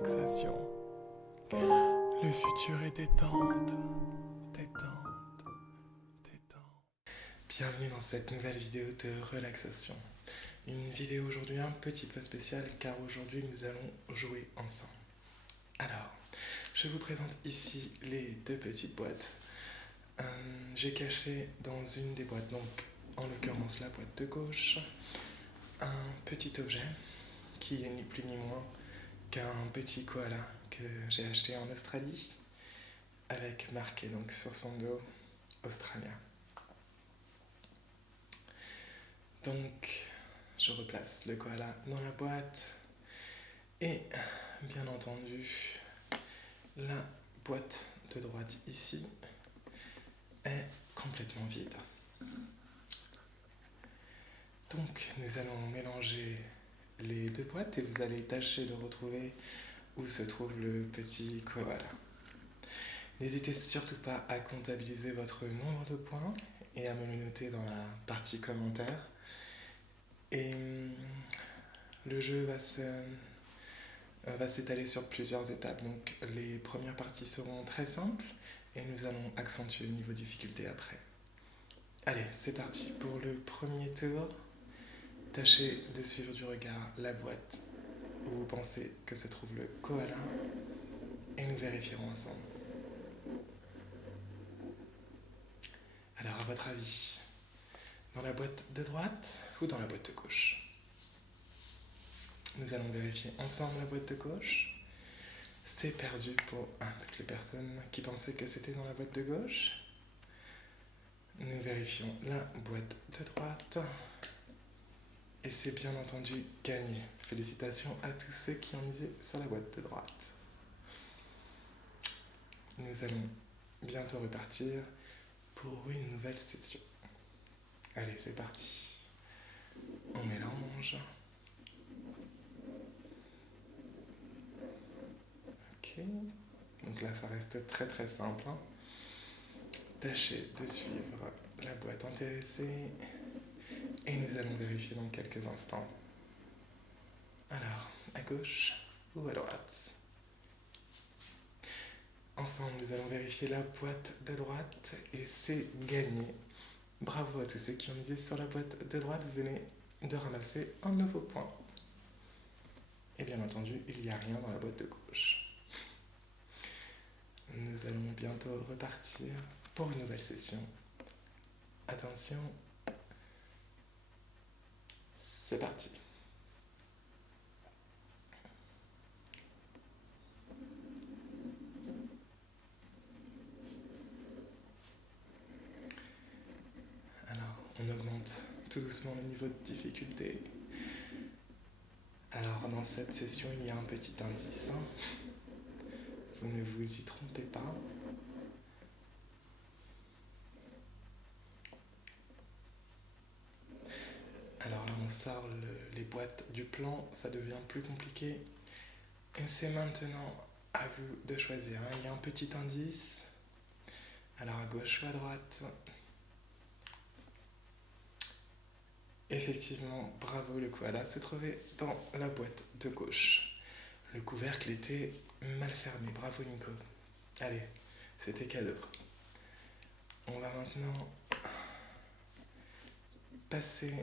relaxation. Le futur est détente, détente, détente. Bienvenue dans cette nouvelle vidéo de relaxation. Une vidéo aujourd'hui un petit peu spéciale car aujourd'hui nous allons jouer ensemble. Alors, je vous présente ici les deux petites boîtes. J'ai caché dans une des boîtes, donc en l'occurrence la boîte de gauche, un petit objet qui est ni plus ni moins qu'un petit koala que j'ai acheté en Australie avec marqué donc sur son dos Australia. Donc je replace le koala dans la boîte et bien entendu la boîte de droite ici est complètement vide. Donc nous allons mélanger les deux boîtes et vous allez tâcher de retrouver où se trouve le petit koala. N'hésitez surtout pas à comptabiliser votre nombre de points et à me le noter dans la partie commentaires. Et le jeu va s'étaler sur plusieurs étapes. Donc les premières parties seront très simples et nous allons accentuer le niveau de difficulté après. Allez, c'est parti pour le premier tour. Tâchez de suivre du regard la boîte où vous pensez que se trouve le koala et nous vérifierons ensemble. Alors, à votre avis, dans la boîte de droite ou dans la boîte de gauche? Nous allons vérifier ensemble la boîte de gauche. C'est perdu pour toutes les personnes qui pensaient que c'était dans la boîte de gauche. Nous vérifions la boîte de droite. Et c'est bien entendu gagné. Félicitations à tous ceux qui ont misé sur la boîte de droite. Nous allons bientôt repartir pour une nouvelle session. Allez, c'est parti. On mélange. Ok. Donc là, ça reste très très simple. Tâchez de suivre la boîte intéressée. Et nous allons vérifier dans quelques instants. Alors, à gauche ou à droite? Ensemble, nous allons vérifier la boîte de droite et c'est gagné. Bravo à tous ceux qui ont misé sur la boîte de droite, vous venez de ramasser un nouveau point. Et bien entendu, il n'y a rien dans la boîte de gauche. Nous allons bientôt repartir pour une nouvelle session. Attention, c'est parti. On augmente tout doucement le niveau de difficulté. Alors dans cette session, il y a un petit indice. Vous ne vous y trompez pas. Alors là, on sort les boîtes du plan, ça devient plus compliqué. Et c'est maintenant à vous de choisir. Il y a un petit indice. Alors à gauche ou à droite? Effectivement, bravo, le koala se trouvait dans la boîte de gauche. Le couvercle était mal fermé. Bravo Nico. Allez, c'était cadeau. On va maintenant passer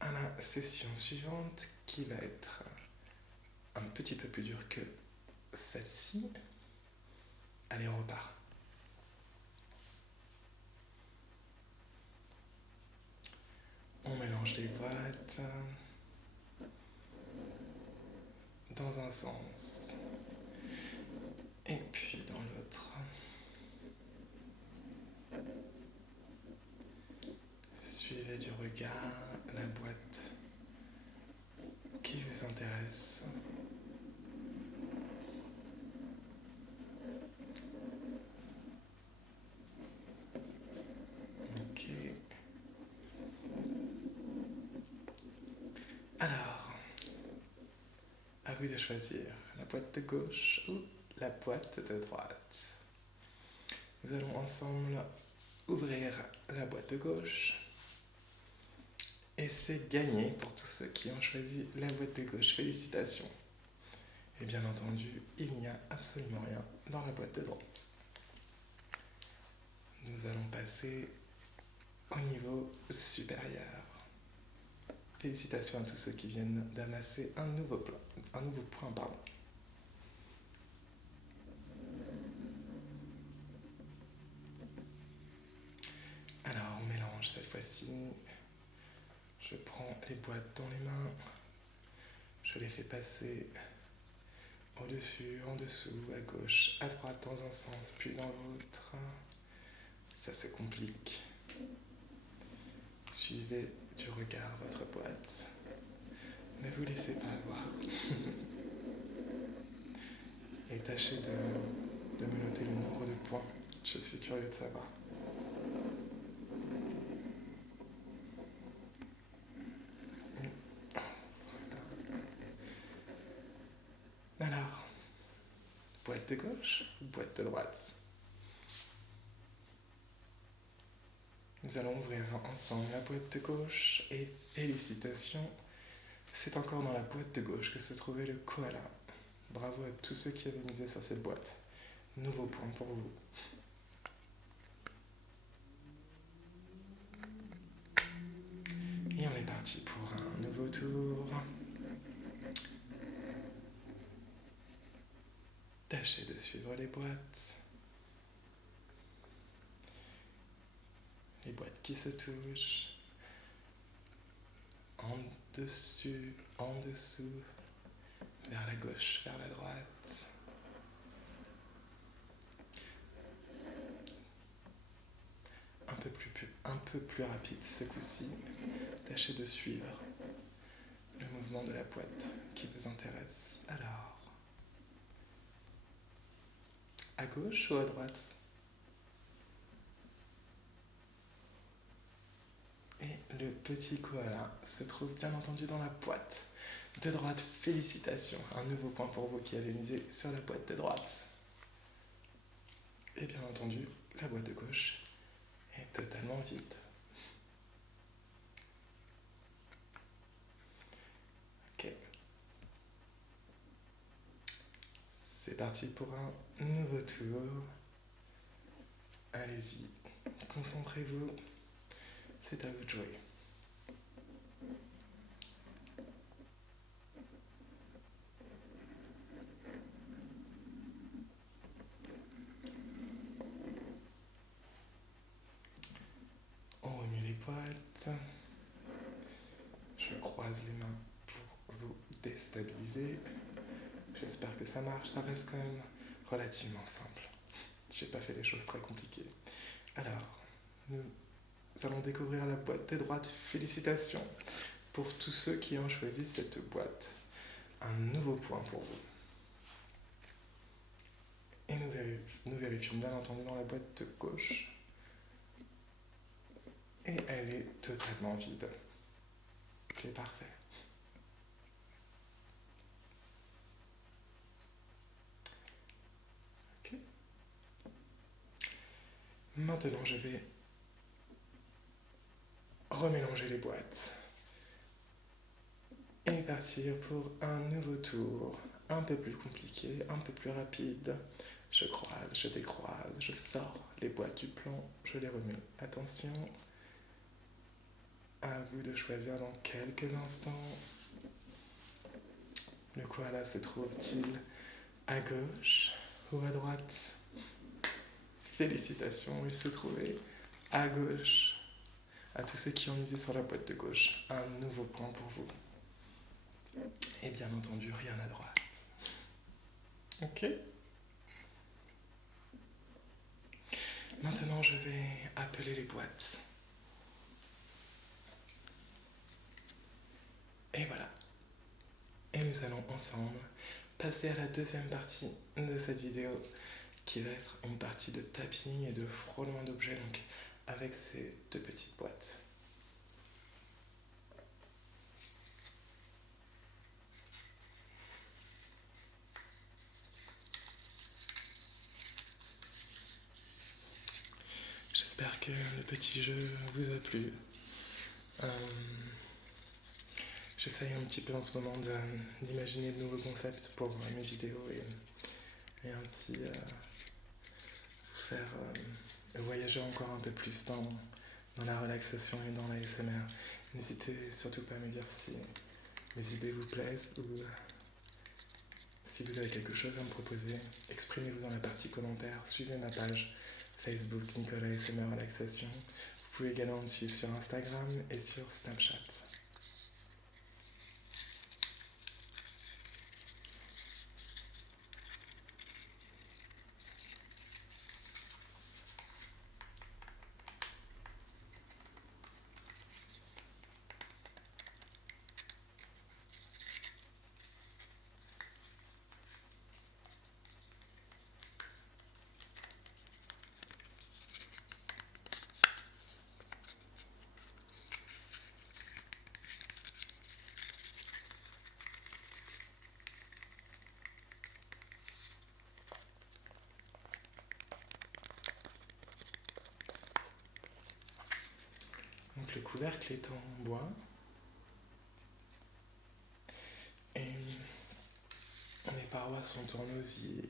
à la session suivante qui va être un petit peu plus dure que celle-ci. Allez, on repart. On mélange les boîtes dans un sens et puis dans l'autre. Suivez du regard la boîte qui vous intéresse. Ok. Alors, à vous de choisir la boîte de gauche ou la boîte de droite. Nous allons ensemble ouvrir la boîte de gauche. Et c'est gagné pour tous ceux qui ont choisi la boîte de gauche. Félicitations. Et bien entendu, il n'y a absolument rien dans la boîte de droite. Nous allons passer au niveau supérieur. Félicitations à tous ceux qui viennent d'amasser un nouveau point. Alors, on mélange cette fois-ci. Je prends les boîtes dans les mains. Je les fais passer au-dessus, en dessous, à gauche, à droite dans un sens, puis dans l'autre. Ça se complique. Suivez du regard votre boîte. Ne vous laissez pas avoir. Et tâchez de me noter le nombre de points. Je suis curieux de savoir. Alors, boîte de gauche ou boîte de droite? Nous allons ouvrir ensemble la boîte de gauche et félicitations, c'est encore dans la boîte de gauche que se trouvait le koala. Bravo à tous ceux qui avaient misé sur cette boîte. Nouveau point pour vous. Et on est parti pour un nouveau tour. Tâchez de suivre les boîtes. Les boîtes qui se touchent. En dessus, en dessous, vers la gauche, vers la droite. Un peu plus rapide ce coup-ci. Tâchez de suivre le mouvement de la boîte qui vous intéresse. Alors, à gauche ou à droite? Et le petit koala se trouve bien entendu dans la boîte de droite. Félicitations, un nouveau point pour vous qui avez misé sur la boîte de droite. Et bien entendu, la boîte de gauche est totalement vide. Ok. C'est parti pour un nouveau tour. Allez-y, concentrez-vous. C'est à vous de jouer. On remue les boîtes. Je croise les mains pour vous déstabiliser. J'espère que ça marche. Ça reste quand même relativement simple. J'ai pas fait les choses très compliquées. Alors, nous allons découvrir la boîte de droite. Félicitations pour tous ceux qui ont choisi cette boîte. Un nouveau point pour vous. Et nous vérifions bien entendu dans la boîte de gauche. Et elle est totalement vide. C'est parfait. Ok. Maintenant, je vais remélanger les boîtes et partir pour un nouveau tour, un peu plus compliqué, un peu plus rapide. Je croise, je décroise, je sors les boîtes du plan, je les remets. Attention, à vous de choisir dans quelques instants. Le koala se trouve-t-il à gauche ou à droite? Félicitations, il se trouvait à gauche. À tous ceux qui ont misé sur la boîte de gauche, un nouveau point pour vous. Et bien entendu, rien à droite. Ok? Maintenant, je vais appeler les boîtes. Et voilà. Et nous allons ensemble passer à la deuxième partie de cette vidéo qui va être une partie de tapping et de frôlement d'objets, donc avec ces deux petites boîtes. J'espère que le petit jeu vous a plu. J'essaye un petit peu en ce moment d'imaginer de nouveaux concepts pour mes vidéos et ainsi vous faire voyager encore un peu plus dans la relaxation et dans la l'ASMR. N'hésitez surtout pas à me dire si mes idées vous plaisent ou si vous avez quelque chose à me proposer. Exprimez-vous dans la partie commentaires, suivez ma page Facebook Nicolas ASMR Relaxation. Vous pouvez également me suivre sur Instagram et sur Snapchat. Donc le couvercle est en bois et les parois sont en osier.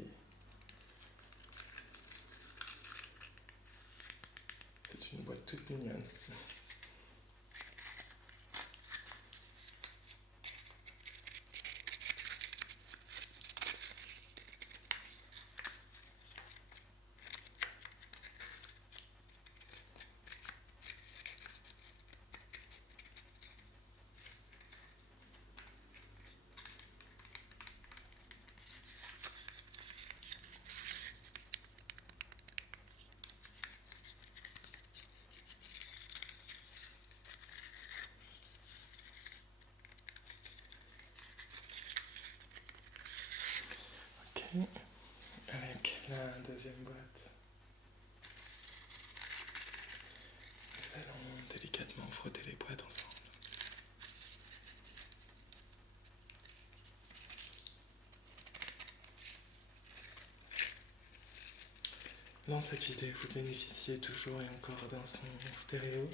C'est une boîte toute mignonne. Ok, avec la deuxième boîte, nous allons délicatement frotter les boîtes ensemble. Dans cette vidéo, vous bénéficiez toujours et encore d'un son stéréo.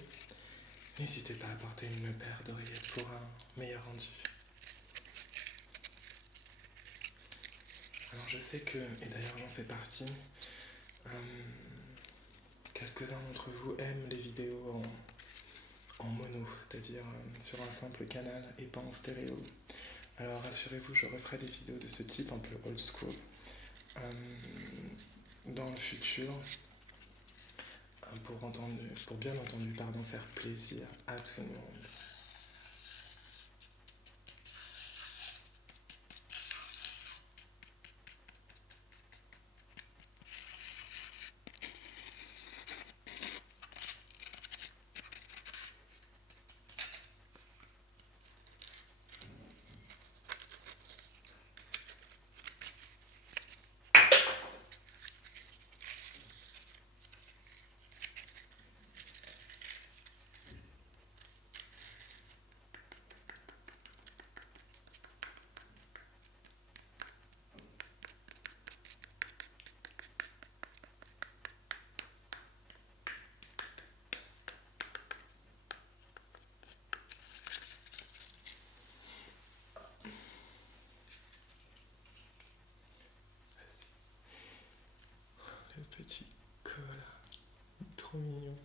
N'hésitez pas à porter une paire d'oreillettes pour un meilleur rendu. Alors je sais que, et d'ailleurs j'en fais partie, quelques-uns d'entre vous aiment les vidéos en mono, c'est-à-dire sur un simple canal et pas en stéréo. Alors rassurez-vous, je referai des vidéos de ce type, un peu old school, dans le futur, pour bien entendu faire plaisir à tout le monde. Le petit cola, trop mignon.